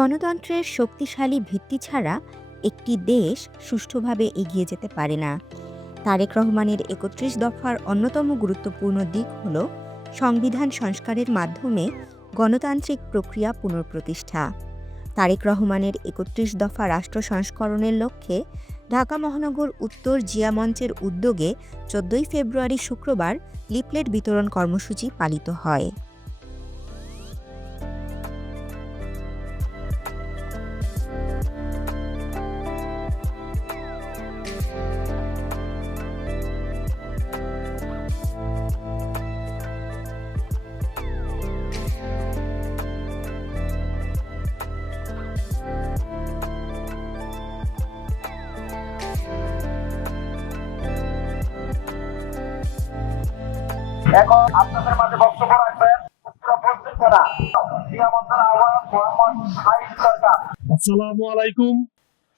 গণতন্ত্রের শক্তিশালী ভিত্তি ছাড়া একটি দেশ সুষ্ঠুভাবে এগিয়ে যেতে পারে না। তারেক রহমানের ৩১ দফার অন্যতম গুরুত্বপূর্ণ দিক হল সংবিধান সংস্কারের মাধ্যমে গণতান্ত্রিক প্রক্রিয়া পুনঃপ্রতিষ্ঠা। তারেক রহমানের ৩১ দফা রাষ্ট্র সংস্করণের লক্ষ্যে ঢাকা মহানগর উত্তর জিয়া মঞ্চের উদ্যোগে ১৪ ফেব্রুয়ারি শুক্রবার লিফলেট বিতরণ কর্মসূচি পালিত হয়। এখন আপনাদের মাঝে বক্তব্য রাখবেন উত্তর পশ্চিম জেলা জিয়া মঞ্চের আহ্বায়ক মোহাম্মদ শাহিদ সরকার। আসসালামু আলাইকুম,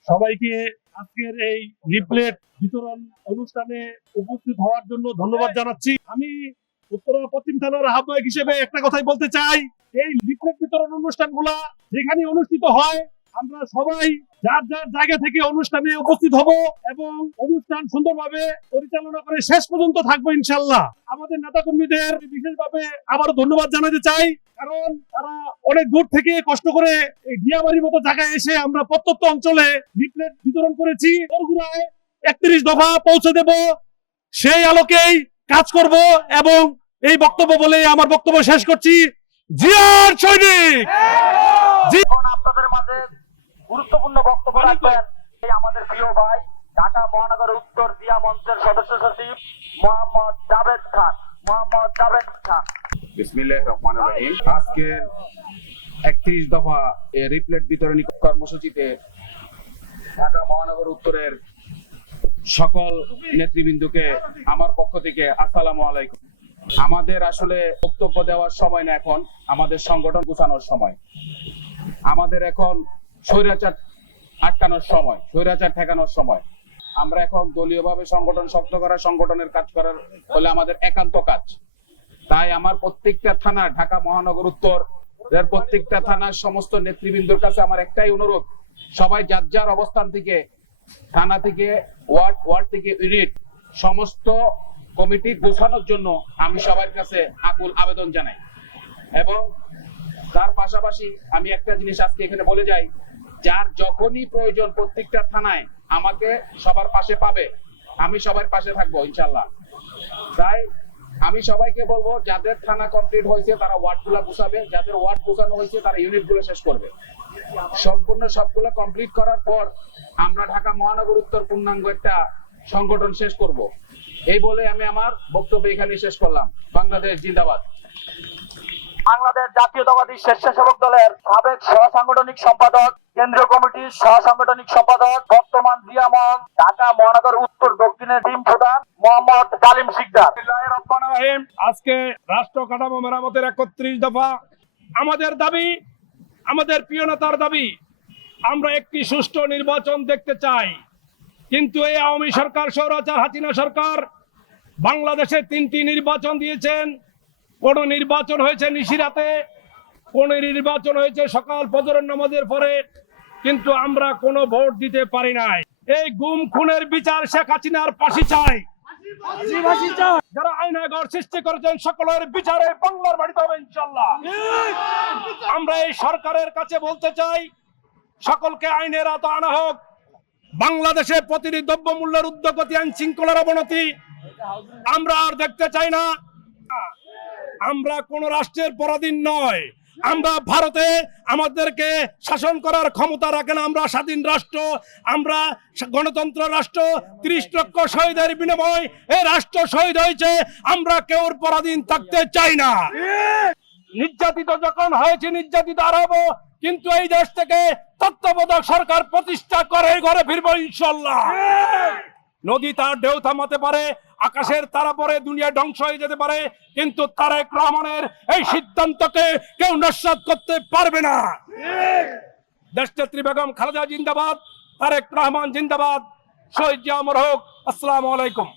সবাইকে আজকের এই লিফলেট বিতরণ অনুষ্ঠানে উপস্থিত হওয়ার জন্য ধন্যবাদ জানাচ্ছি। আমি উত্তর পশ্চিম থানার আহ্বায়ক হিসেবে একটা কথাই বলতে চাই, এই লিফলেট বিতরণ অনুষ্ঠানগুলা যেখানে অনুষ্ঠিত হয় আমরা সবাই যার যার জায়গা থেকে অনুষ্ঠানে উপস্থিত হব এবং অনুষ্ঠান সুন্দরভাবে পরিচালনা করে শেষ পর্যন্ত থাকবো ইনশাল্লাহ। আমাদের নেতাকর্মীদের বিশেষভাবে আবারও ধন্যবাদ জানাতে চাই, কারণ তারা অনেক দূর থেকে কষ্ট করে এই ডিয়াবাড়ির মতো জায়গায় এসে আমরা প্রত্যন্ত অঞ্চলে লিফলেট বিতরণ করেছি। বরগুনায় ৩১ দফা পৌঁছে দেব, সেই আলোকেই কাজ করব এবং এই বক্তব্য বলে আমার বক্তব্য শেষ করছি। জিয়ার সৈনিক। এখন আপনাদের মাঝে গুরুত্বপূর্ণ বক্তব্য রাখবেন আমাদের প্রিয় ভাই ঢাকা মহানগর উত্তর জিয়া মঞ্চের সদস্য সচিব মোহাম্মদ জাভেদ খান। বিসমিল্লাহির রহমানির রহিম। আজকে ৩১ দফা রিফলেট বিতরণী কর্মসূচিতে ঢাকা মহানগর উত্তরের সকল নেতৃবৃন্দকে আমার পক্ষ থেকে আসসালামু আলাইকুম। আমাদের আসলে বক্তব্য দেওয়ার সময় না, এখন আমাদের সংগঠন গুছানোর সময়। আমাদের এখন স্বৈরাচার আটকানোর সময়, স্বৈরাচার ঠেকানোর সময়। আমরা এখন দলীয়ভাবে সংগঠন শক্ত করা, সংগঠনের কাজ করার হলে আমাদের একান্ত কাজ। তাই আমার প্রত্যেকটা থানা, ঢাকা মহানগর উত্তর প্রত্যেকটা থানার সমস্ত নেতৃবৃন্দর কাছে আমার একটাই অনুরোধ, সবাই যার যার অবস্থান থেকে, থানা থেকে ওয়ার্ড থেকে ইউনিট, সমস্ত কমিটি গোছানোর জন্য আমি সবার কাছে আকুল আবেদন জানাই। এবং তার পাশাপাশি আমি একটা জিনিস আজকে এখানে বলে যাই, যার যখনই প্রয়োজন প্রত্যেকটা থানায় আমাকে সবার পাশে পাবে, আমি সবার পাশে থাকবো ইনশাল্লাহ। তাই আমি সবাইকে বলবো, যাদের থানা কমপ্লিট হয়েছে তারা ওয়ার্ডগুলো গুছাবে, যাদের ওয়ার্ড গুছানো হয়েছে তারা ইউনিটগুলো শেষ করবে। সম্পূর্ণ সবগুলো কমপ্লিট করার পর আমরা ঢাকা মহানগর উত্তর পূর্ণাঙ্গ একটা সংগঠন শেষ করব। এই বলে আমি আমার বক্তব্য এখানে শেষ করলাম। বাংলাদেশ জিন্দাবাদ। বাংলাদেশ জাতীয়তাবাদী স্বেচ্ছাসেবক দলের সাবেক সহ সাংগঠনিক সম্পাদক, কেন্দ্রীয় কমিটির সহ সাংগঠনিক সম্পাদক, বর্তমান জিয়া মঞ্চ ঢাকা মহানগর উত্তর দক্ষিণের টিম প্রধান মোহাম্মদ কালিম শিকদার। আজকে রাষ্ট্র কাঠামো মেরামতের ৩১ দফা আমাদের দাবি, আমাদের প্রিয় নেতার দাবি, আমরা একটি সুষ্ঠু নির্বাচন দেখতে চাই। কিন্তু এই আওয়ামী সরকার, স্বৈরাচার হাসিনা সরকার বাংলাদেশে ৩টি নির্বাচন দিয়েছেন। কোন নির্বাচন হয়েছে নিশিরাতে, কোন নির্বাচন হয়েছে সকাল ফজরের নামাজের পরে, কিন্তু আমরা কোনো ভোট দিতে পারি নাই। এই গুম খুনের বিচার শেখ হাসিনার ফাঁসি চাই। যারা আইনাগর সৃষ্টি করেছেন সকলের বিচারে বাংলার বাড়িতে হবে ইনশাল্লাহ। আমরা এই সরকারের কাছে বলতে চাই, সকলকে আইনের আওতায় আনা হোক। বাংলাদেশে প্রতিটি দ্রব্য মূল্যের ঊর্ধ্বগতি, আইন শৃঙ্খলার অবনতি আমরা আর দেখতে চাই না। আমরা কোন রাষ্ট্রের পরাধীন নয়। আমরা ভারতে আমাদেরকে শাসন করার ক্ষমতা রাখে না। আমরা স্বাধীন রাষ্ট্র, আমরা গণতন্ত্র রাষ্ট্র। ৩০ লক্ষ শহীদের বিনিময় এই রাষ্ট্র শহীদ হয়েছে। আমরা কেউর পরাধীন থাকতে চাই না। নির্যাতিত যখন হয়েছে, নির্যাতিত আর হবো, কিন্তু এই দেশ থেকে তত্ত্বাবধায়ক সরকার প্রতিষ্ঠা করে ঘরে ফিরবো ইনশাল্লাহ। নদী তার ঢেউ থামাতে পারে, আকাশের তারা পরে দুনিয়া ধ্বংস হয়ে যেতে পারে, কিন্তু তারেক রহমানের এই সিদ্ধান্তকে কেউ নস্যাৎ করতে পারবে না। দেশনেত্রী বেগম খালেদা জিন্দাবাদ, তারেক রহমান জিন্দাবাদ, শহীদ জিয়া অমর হোক। আসসালামু আলাইকুম।